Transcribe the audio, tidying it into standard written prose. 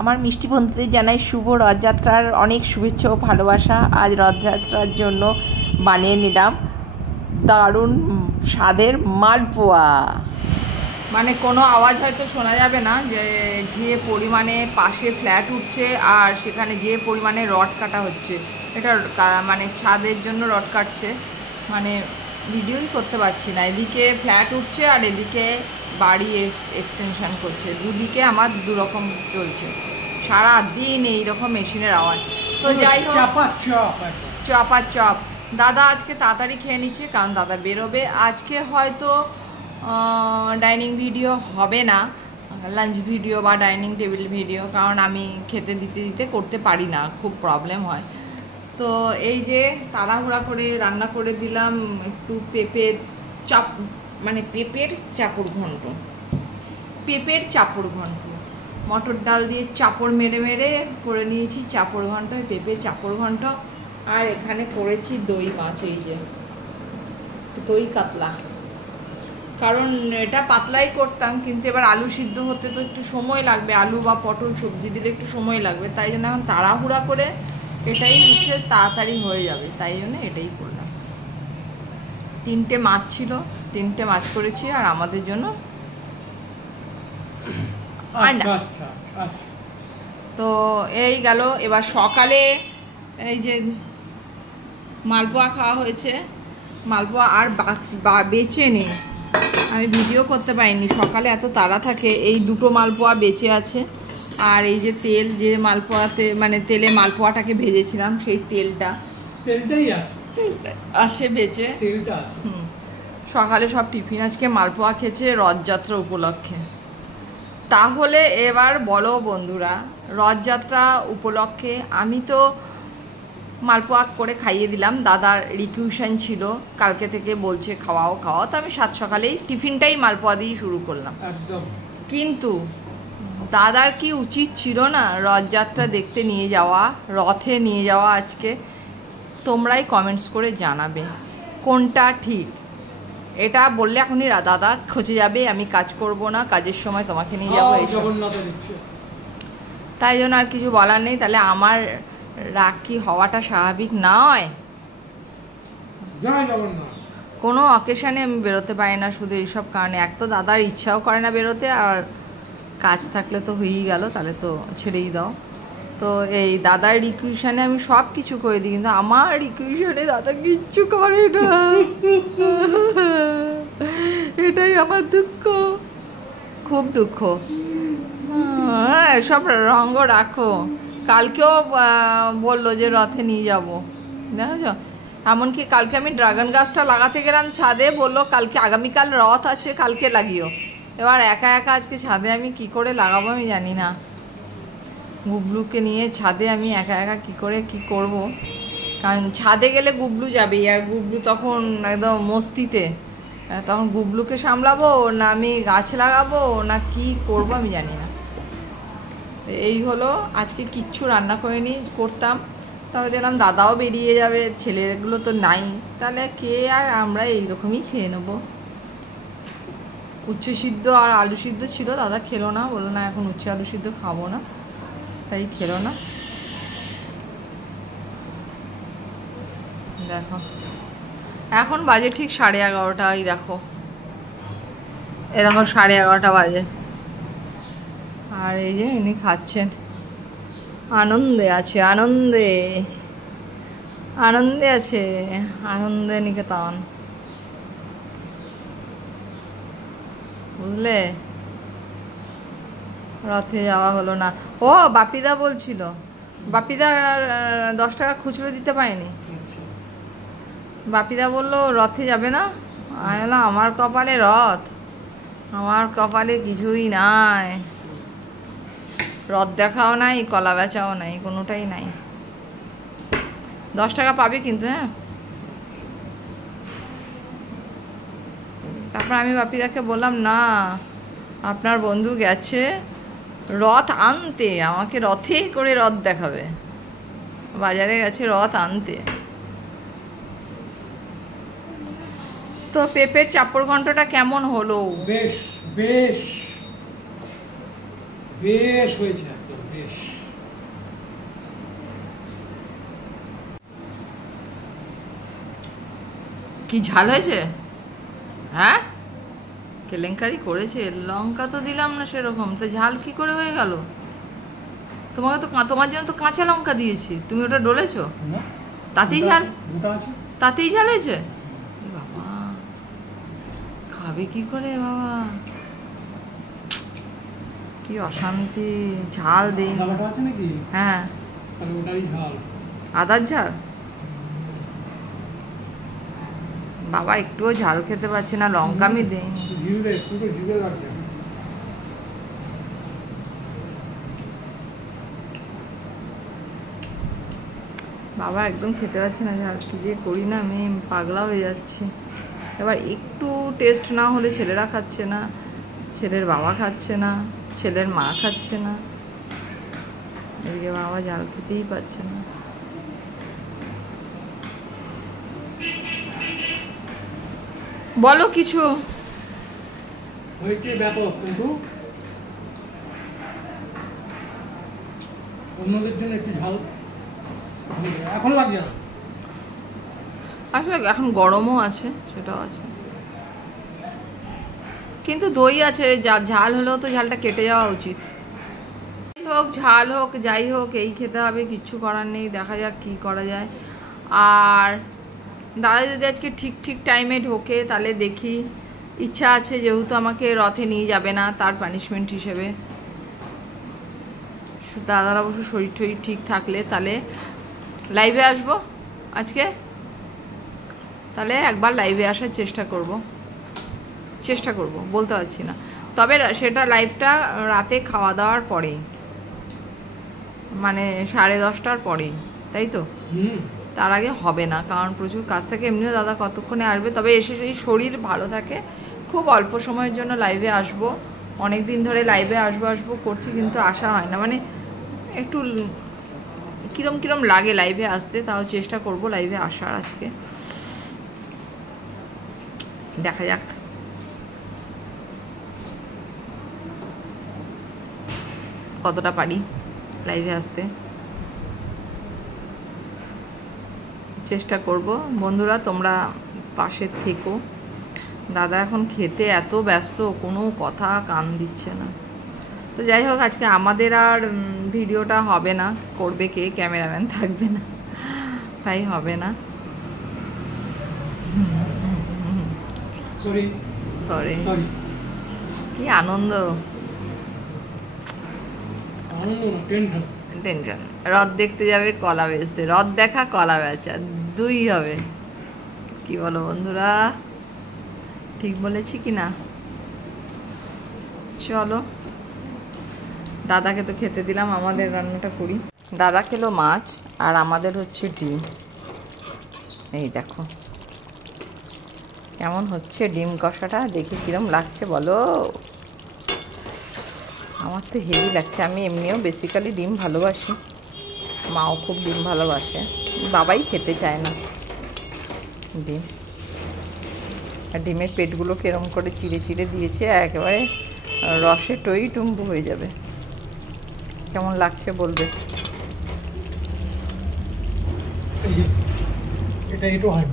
আমার মিষ্টি বন্ধুদের জানাই শুভ রথযাত্রার অনেক শুভেচ্ছা ও ভালোবাসা। আজ রথযাত্রার জন্য বানিয়ে নিলাম দারুণ স্বাদের মালপোয়া। মানে কোনো আওয়াজ হয়তো শোনা যাবে না, যে পরিমাণে পাশে ফ্ল্যাট উঠছে আর সেখানে যে পরিমাণে রড কাটা হচ্ছে, এটা মানে ছাদের জন্য রড কাটছে, মানে ভিডিওই করতে পারছি না। এদিকে ফ্ল্যাট উঠছে আর এদিকে বাড়ি এক্সটেনশন করছে, দুদিকে আমার দুরকম চলছে, সারা দিন এইরকম মেশিনের আওয়াজ। তো যাই হোক, চপ দাদা আজকে তাড়াতাড়ি খেয়ে নিচ্ছে, কারণ দাদা বেরোবে আজকে। হয়তো ডাইনিং ভিডিও হবে না, লাঞ্চ ভিডিও বা ডাইনিং টেবিল ভিডিও, কারণ আমি খেতে দিতে করতে পারি না, খুব প্রবলেম হয়। তো এই যে তাড়াহুড়া করে রান্না করে দিলাম একটু পেঁপের চাপ, মানে পেঁপের চাপড় ঘন্ট, মটর ডাল দিয়ে চাপড় মেরে করে নিয়েছি চাপড় ঘন্ট, পেঁপের চাপড় ঘন্ট। আর এখানে করেছি দই মাছ, এই যে দই কাতলা, কারণ এটা পাতলাই করতাম, কিন্তু এবার আলু সিদ্ধ হতে তো একটু সময় লাগবে, আলু বা পটল সবজি দিলে একটু সময় লাগবে, তাই জন্য এখন তাড়াহুড়া করে এটাই হচ্ছে তাড়াতাড়ি হয়ে যাবে, তাই জন্য এটাই করলাম। 3টে মাছ ছিল, 3টে মাছ করেছি আর আমাদের জন্য তো এই গেল। এবার সকালে এই যে মালপোয়া খাওয়া হয়েছে, মালপোয়া আর বেঁচে নেই, আমি ভিডিও করতে পারিনি, সকালে এত তাড়া থাকে। এই 2টো মালপোয়া বেঁচে আছে, আর এই যে তেল, যে মালপোয়াতে মানে তেলে মালপোয়াটাকে ভেজেছিলাম, সেই তেলটাই আছে বেঁচে। সকালে সব টিফিন আজকে মালপোয়া খেয়েছে রথযাত্রা উপলক্ষে। তাহলে এবার বলো বন্ধুরা, রথযাত্রা উপলক্ষে আমি তো মালপোয়া করে খাইয়ে দিলাম, দাদার রিকিউশন ছিল, কালকে থেকে বলছে খাওয়াও, তো আমি সাত সকালেই টিফিনটাই মালপোয়া দিয়ে শুরু করলাম। কিন্তু দাদার কি উচিত ছিল না রথযাত্রা দেখতে নিয়ে যাওয়া, রথে নিয়ে যাওয়া? আজকে তোমরাই কমেন্টস করে জানাবে কোনটা ঠিক। এটা বললে এখনই দাদা খোঁজে যাবে, আমি কাজ করব না, কাজের সময় তোমাকে নিয়ে যাবো, তাই জন্য আর কিছু বলার নেই। তাহলে আমার রাগ কি হওয়াটা স্বাভাবিক নয়? কোনো অকেশনে আমি বেরোতে পারি না, শুধু এইসব কারণে। এক তো দাদার ইচ্ছাও করে না বেরোতে, আর কাজ থাকলে তো হয়েই গেল, তাহলে তো ছেড়েই দাও। তো এই দাদার রিকুয়েশনে আমি সব কিছু করে দিই, কিন্তু আমার রিকুয়েশনে দাদা কিচ্ছু করে না, এটাই আমার দুঃখ, খুব দুঃখ। সব রঙ্গ রাখো। কালকেও বললো যে রথে নিয়ে যাবো, দেখেছ? এমনকি কালকে আমি ড্রাগন গাছটা লাগাতে গেলাম ছাদে, বললো কালকে আগামীকাল রথ আছে, কালকে লাগিও। এবার একা আজকে ছাদে আমি কি করে লাগাবো আমি জানি না, গুবলুকে নিয়ে ছাদে আমি একা কি করে কি করব, কারণ ছাদে গেলে গুবলু যাবে, আর গুবলু তখন একদম মস্তিতে, তখন গুবলুকে সামলাবো না আমি গাছ লাগাবো না কি করব আমি জানি না। এই হলো, আজকে কিচ্ছু রান্না করিনি, করতাম তবে দেখলাম দাদাও বেরিয়ে যাবে, ছেলেগুলো তো নাই, তাহলে কে আর আমরা এইরকমই খেয়ে নেবো। উচ্ছে সিদ্ধ আর আলু সিদ্ধ ছিল, দাদা খেলো না, বললো না এখন উচ্ছে আলু সিদ্ধ খাবো না, তাই খেলো না। দেখো এখন বাজে ঠিক 11:30, এই দেখো, এ দেখো 11:30 বাজে, আর এই যে ইনি খাচ্ছেন, আনন্দে আছে, আনন্দে আছে, আনন্দে নিকেতন, বুঝলে? রথে যাওয়া হলো না। ও বাপিদা বলছিল, বাপিদা 10 টাকা খুচরো দিতে পারেনি, বাপিদা বললো রথে যাবে না। আমি বললাম আমার কপালে রথ, আমার কপালে কিছুই নাই, রথ দেখাও নাই, কলা বেচাও নাই, কোনোটাই নাই। 10 টাকা পাবে কিন্তু, হ্যাঁ। তারপর আমি বাপিদাকে বললাম না, আপনার বন্ধু গেছে রথ আনতে, আমাকে রথেই করে রথ দেখাবে, বাজারে গেছে রথ আনতে। তো পেঁপের চাপড় ঘন্টটা কেমন হলো? বেশ বেশ বেশ হয়েছে, একদম বেশ। কি ঝাল হয়েছে? হ্যাঁ, কেলেঙ্কারি করেছে। লঙ্কা তো দিলাম না সেরকম, তো ঝাল কি করে হয়ে গেল? তোমাকে তো তোমার জন্য তো কাঁচা লঙ্কা দিয়েছি, তুমি ওটা ডলেছো, তাতেই ঝাল, তাতেই ঝাল হয়েছে। বাবা খাবে কি করে বাবা, কি অশান্তি। ঝাল দেই। হ্যাঁ, আদার ঝাল। বাবা একটুও ঝাল খেতে পারছে না, লঙ্কা আমি দেইনি। বাবা একদম খেতে পারছে না ঝাল, কি যে করি না, আমি পাগলা হয়ে যাচ্ছি। এবার একটু টেস্ট না হলে ছেলেরা খাচ্ছে না, ছেলের বাবা খাচ্ছে না, ছেলের মা খাচ্ছে না, এদিকে বাবা ঝাল খেতেই পারছে না। বলো কিছু। ব্যাপক, কিন্তু অন্যদের জন্য একটু ঝাল এখন লাগছে না। আসলে এখন গরমও আছে, সেটাও আছে, কিন্তু দই আছে, ঝাল হলেও তো ঝালটা কেটে যাওয়া উচিত। যাই হোক, ঝাল হোক যাই হোক, এই খেতে হবে, কিচ্ছু করার নেই, দেখা যাক কি করা যায়। আর দাদা যদি আজকে ঠিক ঠিক টাইমে ঢোকে তাহলে দেখি, ইচ্ছা আছে, যেহেতু আমাকে রথে নিয়ে যাবে না, তার পানিশমেন্ট হিসেবে দাদার অবশ্য শরীর টরীর ঠিক থাকলে তাহলে লাইভে আসবো আজকে, তাহলে একবার লাইভে আসার চেষ্টা করব, বলতে পারছি না, তবে সেটা লাইভটা রাতে খাওয়া দাওয়ার পরেই, মানে 10:30টার পরেই, তাই তো? তার আগে হবে না, কারণ প্রচুর কাজ থাকে। এমনিও দাদা কতক্ষণে আসবে, তবে এসে যদি শরীর ভালো থাকে খুব অল্প সময়ের জন্য লাইভে আসবো। অনেক দিন ধরে লাইভে আসবো করছি, কিন্তু আসা হয় না, মানে একটু কিরম লাগে লাইভে আসতে। তাও চেষ্টা করব লাইভে আসার আজকে, দেখা যাক কতটা পারি লাইভে আসতে। চেষ্টা করব। বন্ধুরা তোমরা পাশে থেকো। দাদা এখন খেতে এত ব্যস্ত, কোনো কথা কান দিচ্ছে না। তো যাই হোক, আজকে আমাদের আর ভিডিওটা হবে না, করবে কে? ক্যামেরাম্যান থাকবে না, তাই হবে না। সরি, কি আনন্দ, টেনশন। রথ দেখতে যাবে, কলা বেচতে, রথ দেখা কলা বেচা দুই হবে। কি বলো বন্ধুরা, ঠিক বলেছি কি না? চলো, দাদাকে তো খেতে দিলাম, আমাদের রান্নাটা করি। দাদা খেলো মাছ, আর আমাদের হচ্ছে ডিম। এই দেখো কেমন হচ্ছে ডিম কষাটা, দেখি কিরম লাগছে বলো। আমার তো হেভি লাগছে। আমি এমনিও বেসিক্যালি ডিম ভালোবাসি, মাও খুব ডিম ভালোবাসে, বাবাই খেতে চায় না ডিম। আর ডিমের পেটগুলো কিরম করে চিড়ে চিড়ে দিয়েছে, একেবারে রসে টই টুম্বু হয়ে যাবে। কেমন লাগছে বলবে। এটা একটু হয়।